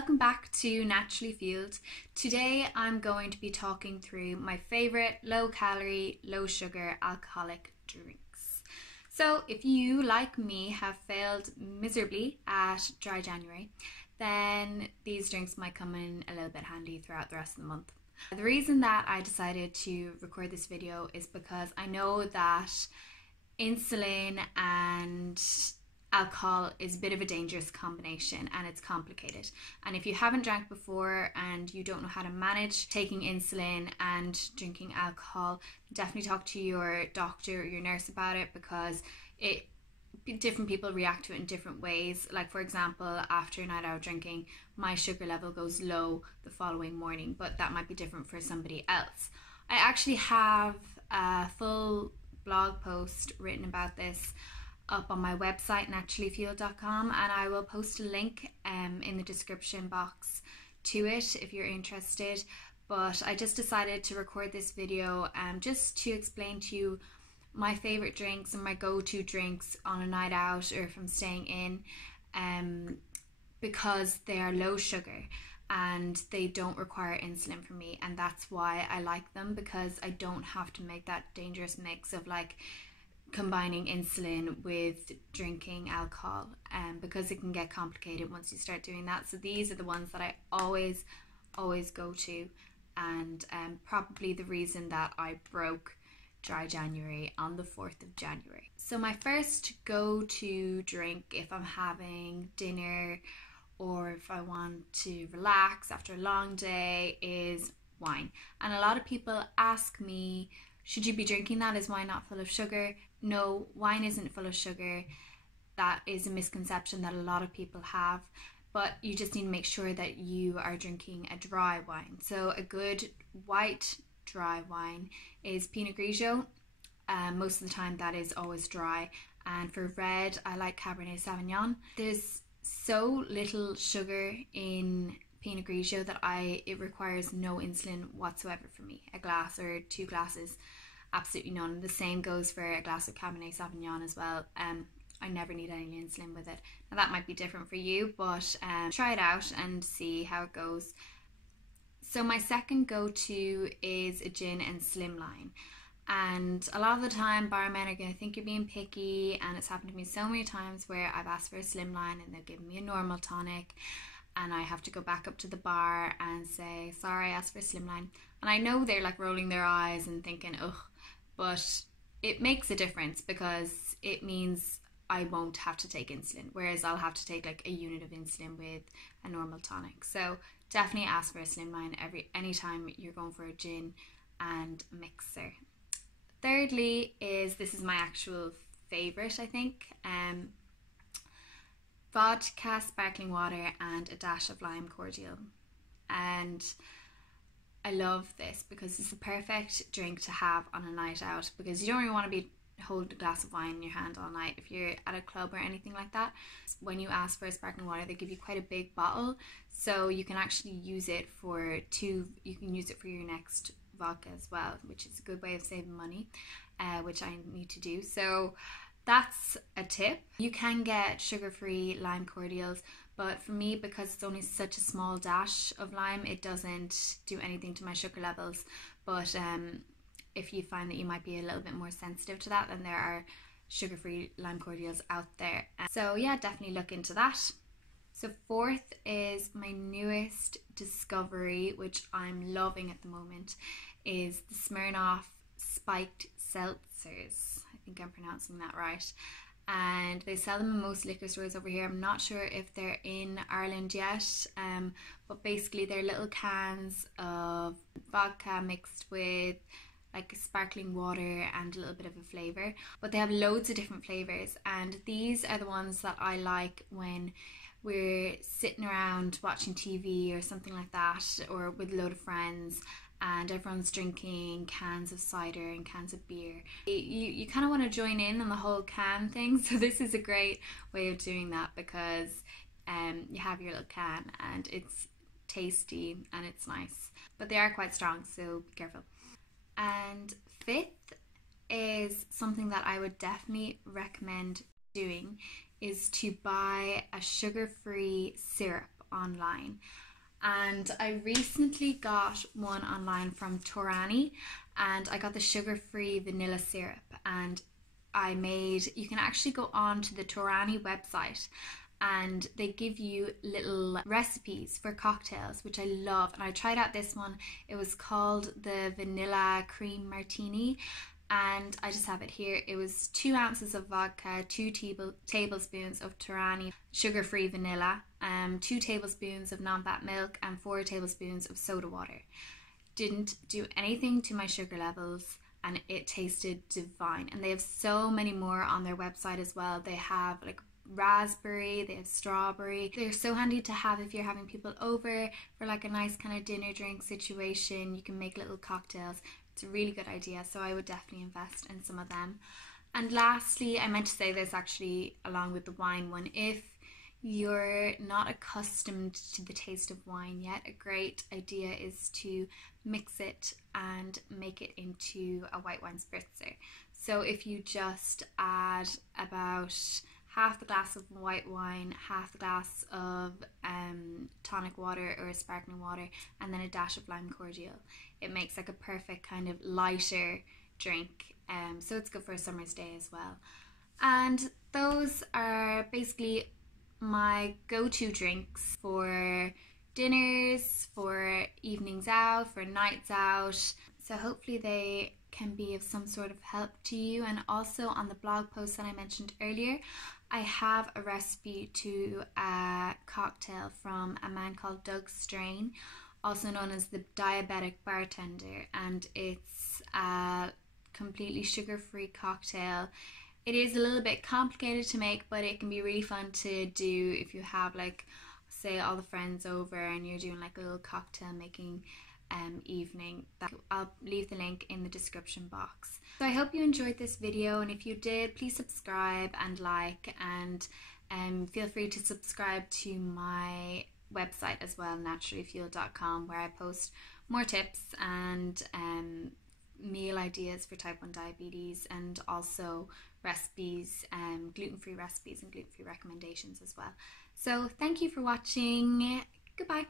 welcome back to Naturally Fueled. Today I'm going to be talking through my favourite low-calorie, low-sugar alcoholic drinks. So if you, like me, have failed miserably at dry January, then these drinks might come in a little bit handy throughout the rest of the month. The reason that I decided to record this video is because I know that insulin and alcohol is a bit of a dangerous combination and it's complicated, and if you haven't drank before and you don't know how to manage taking insulin and drinking alcohol, definitely talk to your doctor or your nurse about it, because different people react to it in different ways. Like, for example, after a night out drinking, my sugar level goes low the following morning, but that might be different for somebody else. I actually have a full blog post written about this up on my website naturallyfueled.com, and I will post a link in the description box to it if you're interested. But I just decided to record this video just to explain to you my favorite drinks and my go-to drinks on a night out or if I'm staying in, because they are low sugar and they don't require insulin from me, and that's why I like them, because I don't have to make that dangerous mix of like combining insulin with drinking alcohol, because it can get complicated once you start doing that. So these are the ones that I always go to, and probably the reason that I broke dry January on the 4th of January. So my first go-to drink if I'm having dinner or if I want to relax after a long day is wine. And a lot of people ask me, should you be drinking that? Is wine not full of sugar? No, wine isn't full of sugar. That is a misconception that a lot of people have, but you just need to make sure that you are drinking a dry wine. So a good white dry wine is Pinot Grigio. Most of the time that is always dry. And for red, I like Cabernet Sauvignon. There's so little sugar in Pinot Grigio that it requires no insulin whatsoever for me. A glass or 2 glasses, absolutely none. The same goes for a glass of Cabernet Sauvignon as well. I never need any insulin with it. Now that might be different for you, but try it out and see how it goes. So my second go-to is a gin and slimline. And a lot of the time barmen are going to think you're being picky, and it's happened to me so many times where I've asked for a slimline and they've given me a normal tonic, and I have to go back up to the bar and say, sorry, I asked for a slimline. And I know they're like rolling their eyes and thinking, ugh, but it makes a difference because it means I won't have to take insulin, whereas I'll have to take like a unit of insulin with a normal tonic. So definitely ask for a slimline anytime you're going for a gin and mixer. Thirdly this is my actual favourite, I think, vodka, sparkling water and a dash of lime cordial. And I love this because it's the perfect drink to have on a night out, because you don't really want to be holding a glass of wine in your hand all night if you're at a club or anything like that. When you ask for a sparkling water, they give you quite a big bottle, so you can actually use it for you can use it for your next vodka as well, which is a good way of saving money, which I need to do. So that's a tip. You can get sugar-free lime cordials, but for me, because it's only such a small dash of lime, it doesn't do anything to my sugar levels. But if you find that you might be a little bit more sensitive to that, then there are sugar-free lime cordials out there. So yeah, definitely look into that. So fourth is my newest discovery, which I'm loving at the moment, is the Smirnoff Spiked Seltzers. I think I'm pronouncing that right. And they sell them in most liquor stores over here. I'm not sure if they're in Ireland yet, but basically they're little cans of vodka mixed with like sparkling water and a little bit of a flavour. But they have loads of different flavours, and these are the ones that I like when we're sitting around watching TV or something like that, or with a load of friends, and everyone's drinking cans of cider and cans of beer. You kind of want to join in on the whole can thing, so this is a great way of doing that, because you have your little can and it's tasty and it's nice, but they are quite strong, so be careful. And fifth is something that I would definitely recommend doing, is to buy a sugar-free syrup online. And I recently got one online from Torani, and I got the sugar-free vanilla syrup, and you can actually go on to the Torani website and they give you little recipes for cocktails, which I love. And I tried out this one. It was called the Vanilla Cream Martini, and I just have it here. It was 2 ounces of vodka, 2 tablespoons of Torani sugar-free vanilla, 2 tablespoons of non-fat milk, and 4 tablespoons of soda water. Didn't do anything to my sugar levels, and it tasted divine. And they have so many more on their website as well. They have like raspberry, they have strawberry. They're so handy to have if you're having people over for like a nice kind of dinner drink situation. You can make little cocktails. It's a really good idea, so I would definitely invest in some of them. And lastly, I meant to say this actually along with the wine one, if you're not accustomed to the taste of wine yet, a great idea is to mix it and make it into a white wine spritzer. So if you just add about half the glass of white wine, half the glass of tonic water or sparkling water, and then a dash of lime cordial, it makes like a perfect kind of lighter drink. So it's good for a summer's day as well. And those are basically my go-to drinks for dinners, for evenings out, for nights out. So hopefully they can be of some sort of help to you. And also on the blog post that I mentioned earlier, I have a recipe to a cocktail from a man called Doug Strain, also known as the diabetic bartender, and it's a completely sugar-free cocktail. It is a little bit complicated to make, but it can be really fun to do if you have, like, say all the friends over and you're doing like a little cocktail making evening. I'll leave the link in the description box. So I hope you enjoyed this video, and if you did, please subscribe and like, and feel free to subscribe to my website as well, naturallyfueled.com, where I post more tips and meal ideas for type 1 diabetes, and also recipes, gluten-free recipes and gluten-free recommendations as well. So thank you for watching. Goodbye.